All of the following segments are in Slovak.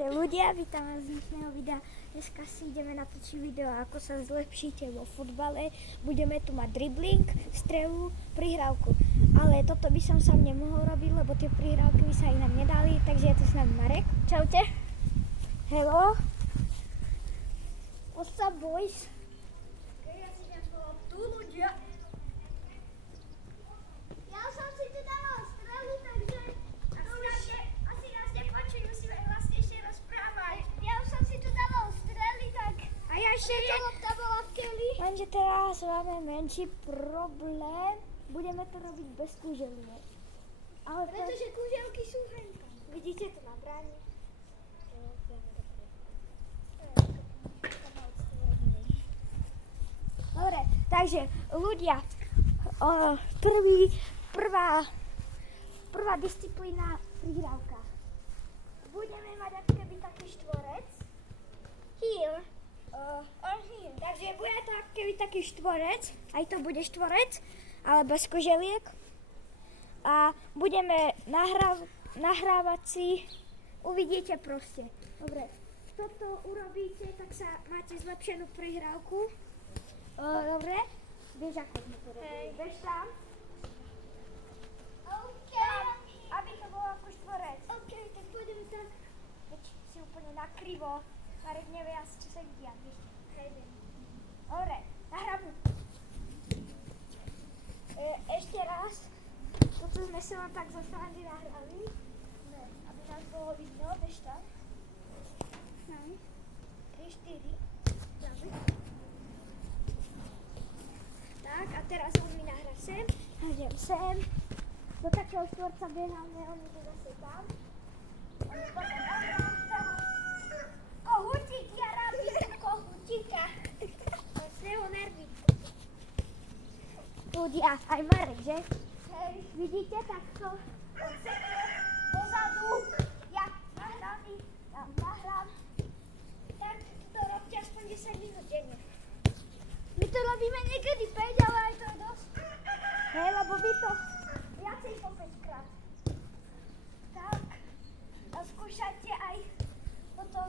Čaute ľudia, vítam vás z dnešného videa. Dneska si ideme natočiť video, ako sa zlepšíte vo futbale. Budeme tu mať dribling, strelu, prihrávku. Ale toto by som sám nemohol robiť, lebo tie prihrávky by sa inám nedali. Takže je tu s nami Marek. Čaute. Hello. What's up, boys? Ja si ďakujem tu ľudia. Ja som si tu dala strelu, takže... Asi nás nepočujú, musíme hlasnejšie rozprávať. Ja už som si tu dala strely, tak... A ja ešte nie... Lopta bola v keli. Lenže teraz máme menší problém. Budeme to robiť bez kúželiek. Pretože kúželky sú henka. Vidíte to na bráni? Dobre, takže ľudia, prvá disciplína prihrávka. Budeme mať ako keby taký štvorec. Here. Here. Takže bude to ako keby taký štvorec. Aj to bude štvorec, ale bez koželiek. A budeme nahrávať si. Uvidíte proste. Dobre. Toto urobíte, tak sa máte zlepšenú prihrávku. Dobre? Vieš, ako sme to robili. Bež tam. OK. Aby to bolo ako štvorec. OK, tak pôjdeme tak. Veď si úplne nakrivo. Marek nevie asi, čo sa vidia. Dobre, nahrávame. Ešte raz. Toto sme sa vám tak zo strany nahrali. Aby nás bolo vidno. Bež tam. 3, 4. Tak, a teraz on mi nahrá sem. Idem sem. Do takého štvorca beháme, on ide zase tam. Kohutík, ja rábim kohutíka. To je z neho nervy. Ľudia, aj Marek, že? Hej, vidíte takto? On sekne dozadu. Ja nahrám, tam nahrám. Tak to robte aspoň 10 minút denne. My to robíme niekedy 5, ale aj to je dosť. Hej, lebo vy to viacej po 5 krát. Tak. A skúšajte aj potom.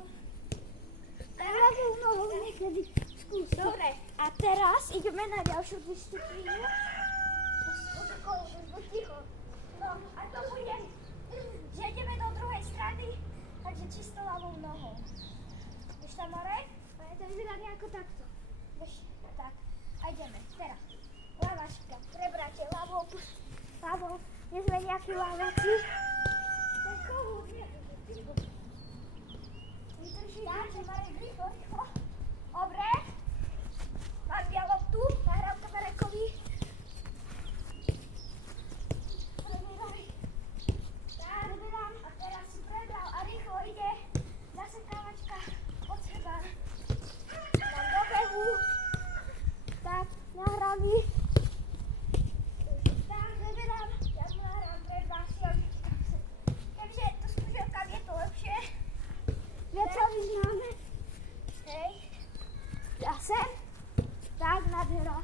Ľavou nohou niekedy skúšať. Dobre, a teraz ideme na ďalšiu disciplínu. Ticho. No, a to bude, že ideme do druhej strany, takže čisto ľavou nohou. Vieš tam, Marek? Ale to vyzerá nejako takto. Vieš, tak. A ideme, teraz. Lavačka, prebráte ľavou. Nie sme nejakí lavaci. Ten kohút, nie. Vydrží, že Marek, rýchlo. Dobre. Mám ja loptu, nahrávka Marekovi. Prebieram. A teraz si prebral a rýchlo ide. Zasekávačka od seba. Mám do behu. Tak, nahraný. Tak, prebieram. Ja nahrám pred vás. Takže to s kúželkami je to lepšie. Viac sa vyznáme. Hej. Ja sem. Tak, nádhera.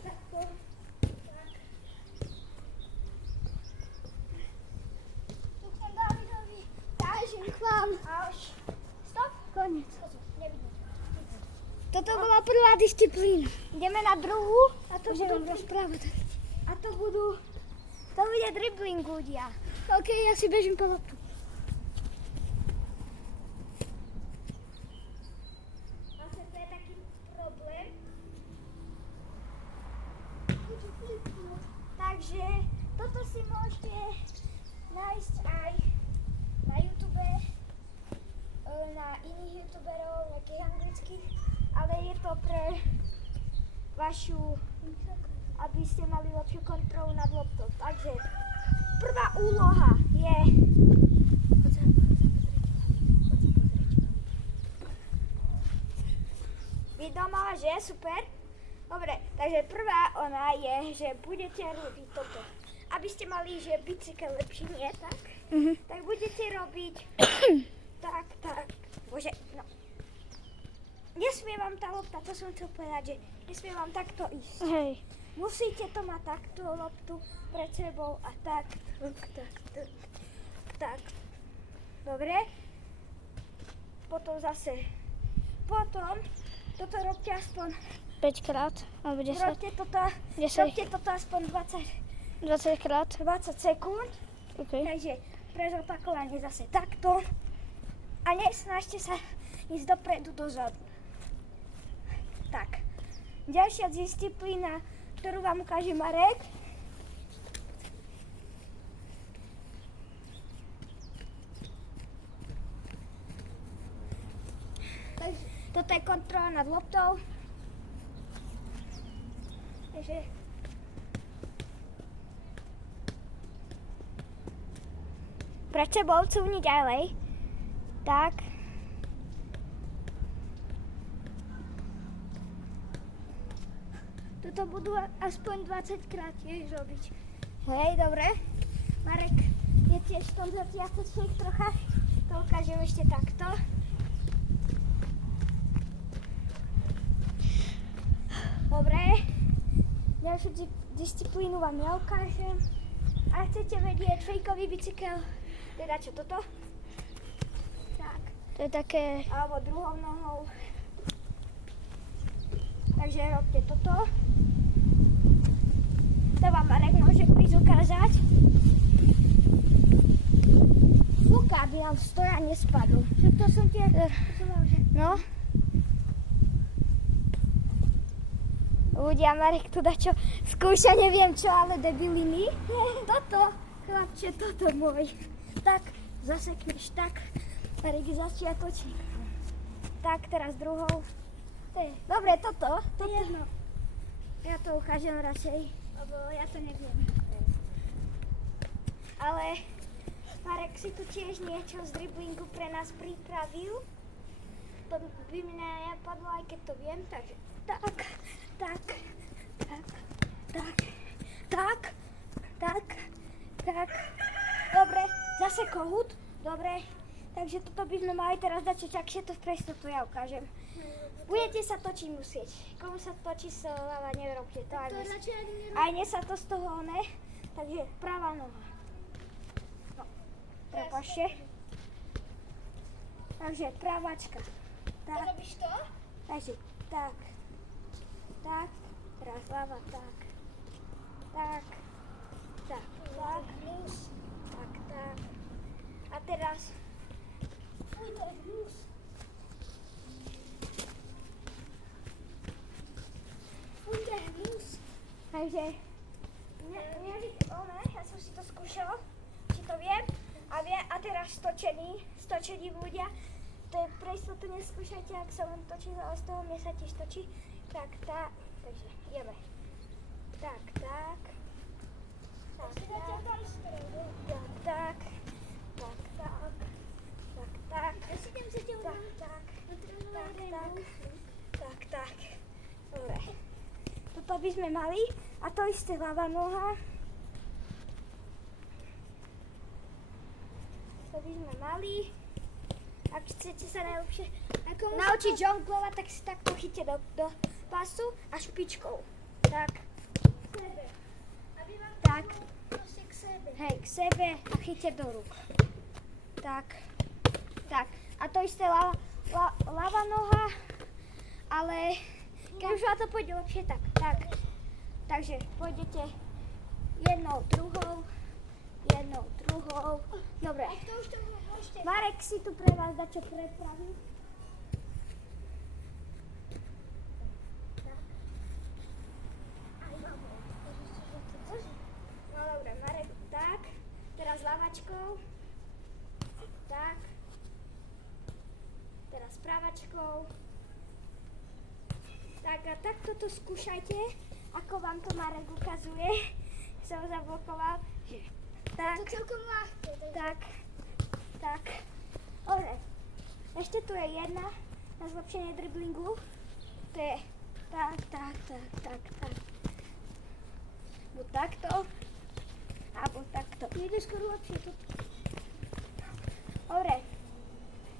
Takto. Tak. Ďakujem Dávidovi. Ďakujem k vám. Až. Stop. Koniec. Toto bola prvá disciplína. Ideme na druhú. A to budú rozprávať. A to bude dribbling, ľudia. OK, ja si bežím po loptu. Vlastne to je taký problém. Takže toto si môžete nájsť aj na YouTube, na iných youtuberov, nejakých anglických, ale je to pre vašu, aby ste mali lepšiu kontrolu nad loptou. Takže prvá úloha je... Vidno ma, že? Super. Dobre, takže prvá ona je, že budete robiť toto. Aby ste mali, že bicykel lepší nie, tak? Tak budete robiť tak. Bože, no. Nesmie vám tá lopta, to som chcel povedať, že nesmie vám takto ísť. Hej. Musíte to mať takto loptu pred sebou a tak. Dobre? potom zase. Potom toto robte aspoň 5 krát, alebo 10. robte toto aspoň 20 krát. 20 sekúnd. OK. Takže pre zopakovanie zase takto. A nesnažte sa ísť dopredu, dozadu. Tak. Ďalšia disciplína, ktorú vám ukáže Marek. Takže toto je kontrola nad loptou. Takže pred sebou cúvni ďalej. Tak. Toto budú aspoň 20 krát tiež robiť. Hej, dobre. Marek je tiež v tom začiatočných trocha. To ukážem ešte takto. Dobre. Ďalšiu disciplínu vám neukážem. A chcete vedieť fejkový bicykel? Teda čo toto? Tak. To je také... Alebo druhou nohou. Takže robte toto. To vám Marek môže prísť ukázať. Fúka, aby nám stoja nespadol. To som tie... No. Ľudia, Marek tu dačo skúša, neviem čo, ale debiliny. Toto, chlapče, toto môj. Tak, zasekneš tak. Marek je začiatočník. Tak, teraz druhou. Dobre, toto. Jedno. Ja to ukážem radšej, lebo ja to neviem. Ale Marek si tu tiež niečo z driblingu pre nás pripravil. To by mi nenapadlo, aj keď to viem, takže tak. Dobre, zase kohút. Dobre, takže toto by sme mali teraz dať čakšie, to presne to ja ukážem. Budete sa točiť musieť. Komu sa točí z ľava, nerobte to. Aj mne sa to z toho ne. Takže pravá noha. No, prepáčte. Takže praváčka. Tak. Robíš to? Takže tak. Tak. Teraz ľava, tak. Tak. Tak. Tak. Tak. A teraz. Uj, to je hnus. Takže, ja som si to skúšala, či to viem. A teraz stočení ľudia. To je pre istotu neskúšajte, ak sa len točí, ale z toho mne sa tiež točí. Tak, takže ideme. Tak. Tak. Dobre. Toto by sme mali. A to isté ľavá noha. To by sme mali. Ak chcete sa najlepšie naučiť žonglovať, tak si takto chyťte do pasu a špičkou. Tak. Tak. K sebe. Hej, k sebe a chyťte do rúk. Tak. A to isté ľavá noha, ale keď už vám to pôjde lepšie, tak. Takže pôjdete jednou, druhou. Dobre. A to už to môžete. Marek si tu pre vás dačo prepraví. No dobre, Marek, tak. Teraz ľavačkou. Tak. Teraz pravačkou. Tak a takto to skúšajte, ako vám to Marek ukazuje. Som zablokoval. Tak. To celkom ľahké. Tak. Dobre. Ešte tu je jedna na zlepšenie driblingu. To je tak. Buď takto. Alebo takto. Ide skoro lepšie to. Dobre.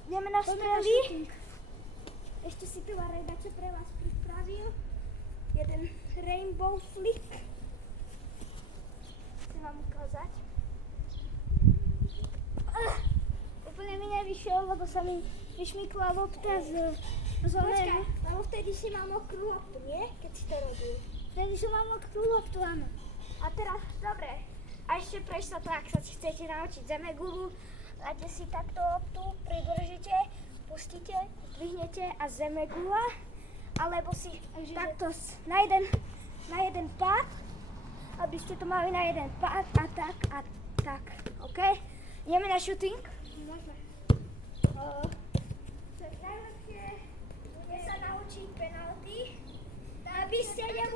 Ideme na strely. Ešte si tu Marek dačo pre vás pripravil. Jeden rainbow flick. Chcem vám ukázať. úplne mi nevyšiel, lebo sa mi vyšmykla lopta z Počkaj, lebo vtedy si mal mokrú loptu, nie? Keď si to robil. Vtedy som mal mokrú loptu, áno. A teraz, dobre. A ešte prečo to, ak sa chcete naučiť zemegulu, dáte si takto loptu, pridržíte, pustíte, zdvihnete a zemegula. Alebo si takto na jeden pád, aby ste to mali na jeden pád a tak, OK? Ideme na shooting? Môžeme. Najlepšie bude sa naučiť penalty, aby ste ľudia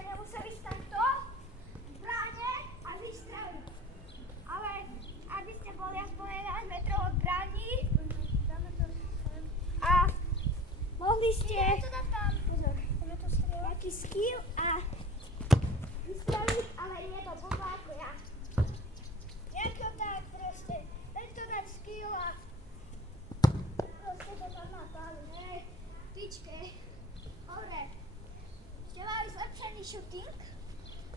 nemuseli stať to v bráne a vystreliť. Ale aby ste boli aspoň 11 metrov od bráni a mohli ste nejaký skill a vystreliť, ale nie to blbá ako ja. Jak to tak proste? Veď to dať skill a proste to tam napáli, hej. Tyčke. Dobre. Ste mali zlepšený shooting?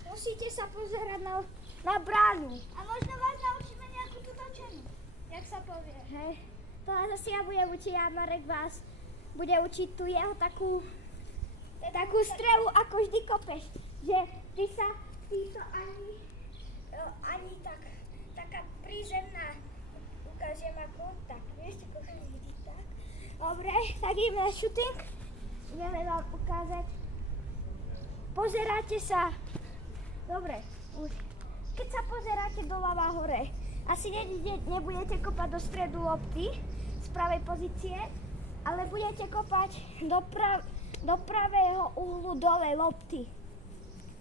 Musíte sa pozerať na bránu. A možno vás naučíme nejakú tú točenú. Jak sa povie? Hej. To zase ja budem učiť, a Marek vás bude učiť tú jeho takú strelu, ako vždy kopeš. Že ty to ani taká prízemná, ukážem ako tak, vieš, ako vždy tak. Dobre, tak ideme na shooting. Ideme vám ukázať. Pozeráte sa. Dobre, už. Keď sa pozeráte doľava hore, asi nebudete kopať do stredu lopty z pravej pozície, ale budete kopať do pravého uhlu dole lopty.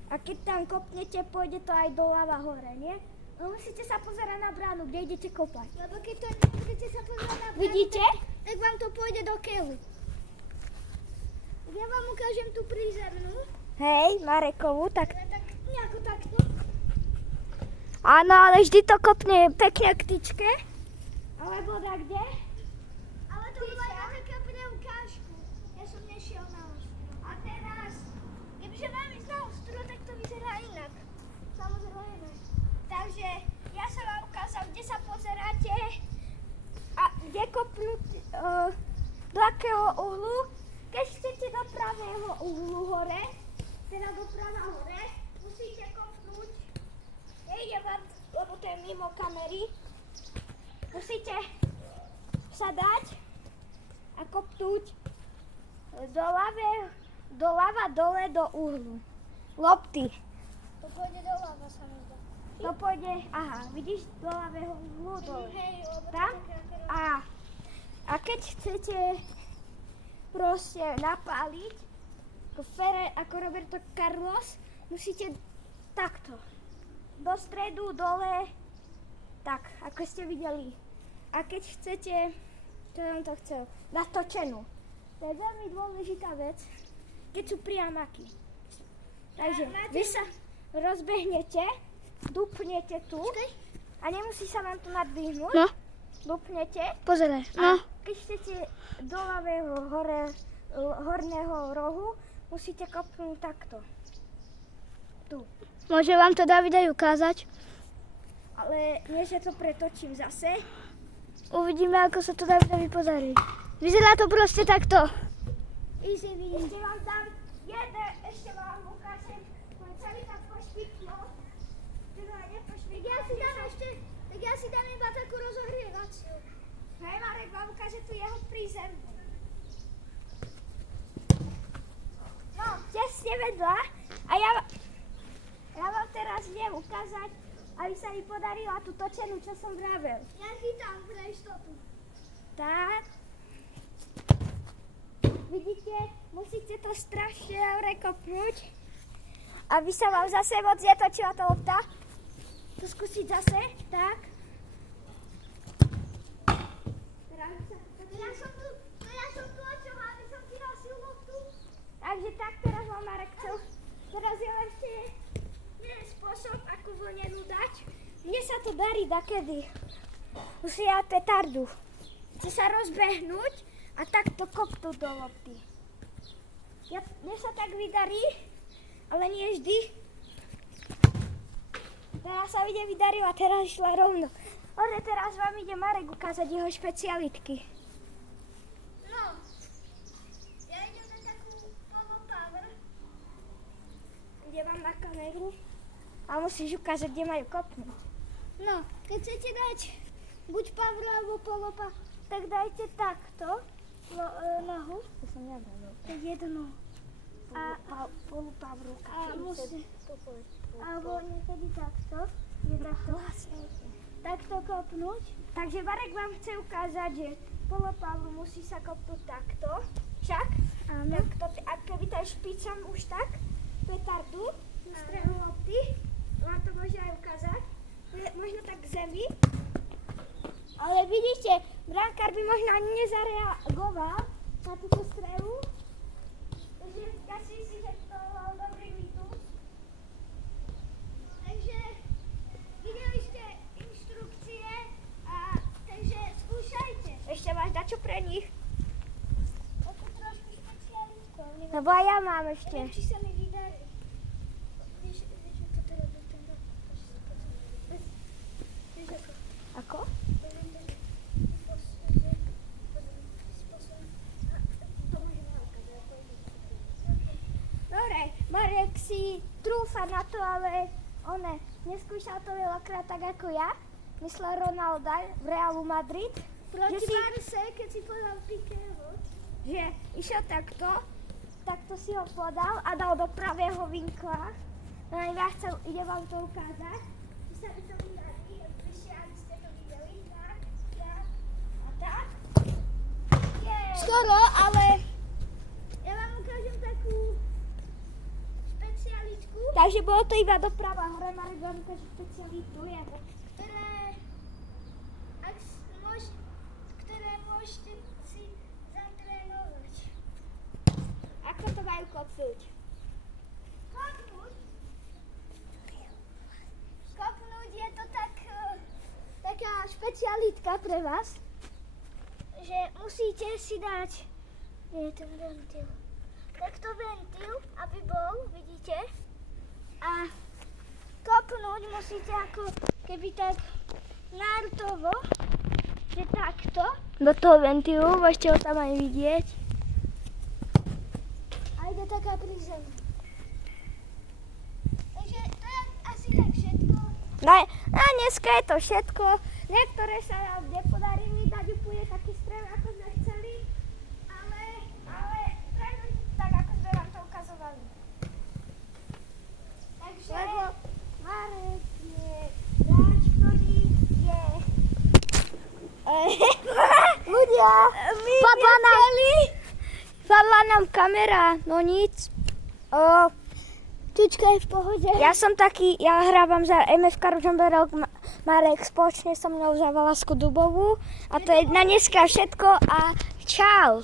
A keď tam kopnete, pôjde to aj doľava hore, nie? No musíte sa pozerať na bránu, kde idete kopať. Lebo keď budete sa pozerať na bránu, Vidíte? tak vám to pôjde do keľu. Ja vám ukážem tú prízemnú. Hej, Marekovú, tak. Ale tak nejako takto. Áno, ale vždy to kopne pekne k tyčke. Alebo tak kde? Ale to bola iba taká preukážku. Ja som nešiel na ostro. A teraz, kebyže mám ísť na ostro, tak to vyzerá inak. Samozrejme. Takže ja som vám ukázal, kde sa pozeráte a kde kopnúť, do akého uhlu. Keď chcete do pravého uhlu hore, teda do prava hore, musíte kopnúť, nejde vám, lebo to je mimo kamery, musíte sa dať a kopnúť doľava dole do uhlu. Lopty. To pôjde doľava, sa mi zdá. To pôjde, aha, vidíš, do ľavého uhlu dole. Hej, lebo to Tam? také aké A keď chcete proste napáliť, ako Roberto Carlos, musíte takto. Do stredu, dole, tak, ako ste videli. A keď chcete, čo som to chcel, natočenú. To je veľmi dôležitá vec, keď sú priamaky. Takže vy sa rozbehnete, dupnete tu a nemusí sa vám to nadvihnúť. No. Dupnete. Pozeraj. A keď chcete do ľavého horného rohu, musíte kopnúť takto. Tu. Môže vám to David aj ukázať? Ale nie, že to pretočím zase. Uvidíme, ako sa to Davidovi podarí. Vyzerá to proste takto. Easy, ešte vám dám jeden, ešte vám ukážem, môj celý tak pošpiklo. Tak ja si dám iba takú rozohrievaciu. Hej, Marek vám ukáže tu jeho prízemnú. No, tesne vedľa. A ja vám teraz idem ukázať, aby sa mi podarila tú točenú, čo som vravel. Ja chytám pre istotu. Tak. Vidíte, musíte to strašne dobre kopnúť, aby sa vám zase moc netočila tá lopta. To skúsiť zase, tak. Ja som tlačil, aby som ti nosil loptu. Takže tak, teraz mám Marek chcel. Teraz je ešte jeden spôsob, ako vlnenú dať. Mne sa to darí dakedy. Musí dať petardu. Chce sa rozbehnúť a takto kopnúť do lopty. Mne sa tak vydarí, ale nie vždy. Teraz sa mi nevydarilo a teraz išla rovno. Hore, teraz vám ide Marek ukázať jeho špecialitky. No, ja idem na takú polopower. Ide vám na kameru a musíš ukázať, kde majú kopnúť. No, keď chcete dať buď power alebo polopa, Tak dajte takto nohu. To som nedal. Jednu. A polupavru. a musí, Alebo niekedy takto. Je takto. Takto kopnúť. Takže Marek vám chce ukázať, že polopavru musí sa kopnúť takto. Však? Áno. Takto, a keby tam špicam už tak, petardu, strehu lopty, vám to môže aj ukázať. Možno tak k zemi. Ale vidíte, brankár by možno ani nezareagoval na túto strehu. Takže ja si myslím, že to bol dobrý mýtus. takže videli ste inštrukcie a takže skúšajte. Ešte máš dačo pre nich? Toto trošku špecialitko. Lebo aj ja mám ešte. Neviem, či sa mi vydarí. Vieš, ako to robí ten rok? Vieš, ako? Ako? Dobre, Marek si trúfa na to, ale neskúšal to veľakrát tak ako ja. Myslel Ronalda v Realu Madrid. Proti Že si- Barse, keď si podal Piquého. Že išiel takto si ho podal a dal do pravého vinkla. No a ja idem vám to ukázať. Či sa mi to vydarí, ešte aby ste to videli. Tak, tak a tak. Skoro, ale Ja vám ukážem takú špecialitku, takže bolo to iba doprava. Hore Marek vám ukáže špecialitu. ktoré, ktoré môžete si zatrénovať. Ako to majú kopnúť? Kopnúť je to Taká špecialitka pre vás. že musíte si dať ten ventil. Takto ventil, aby bol, vidíte? A kopnúť musíte ako keby tak nártovo, že takto. Do toho ventilu, môžete ho tam aj vidieť. A ide taká pri zemi. Takže to je asi tak všetko. Na dneska je to všetko. Niektoré sa nám nepodarili dať úplne taký strel, ako sme chceli, ale spravili tak, ako sme vám to ukazovali. Takže Lebo Marek je hráč, ktorý je... Ľudia, padla nám kamera, no nic. Tučka je v pohode. Ja hrávam za MFK Ružomberok, Marek spoločne so mnou za Valasku Dubovú. A to je na dneska všetko a čau.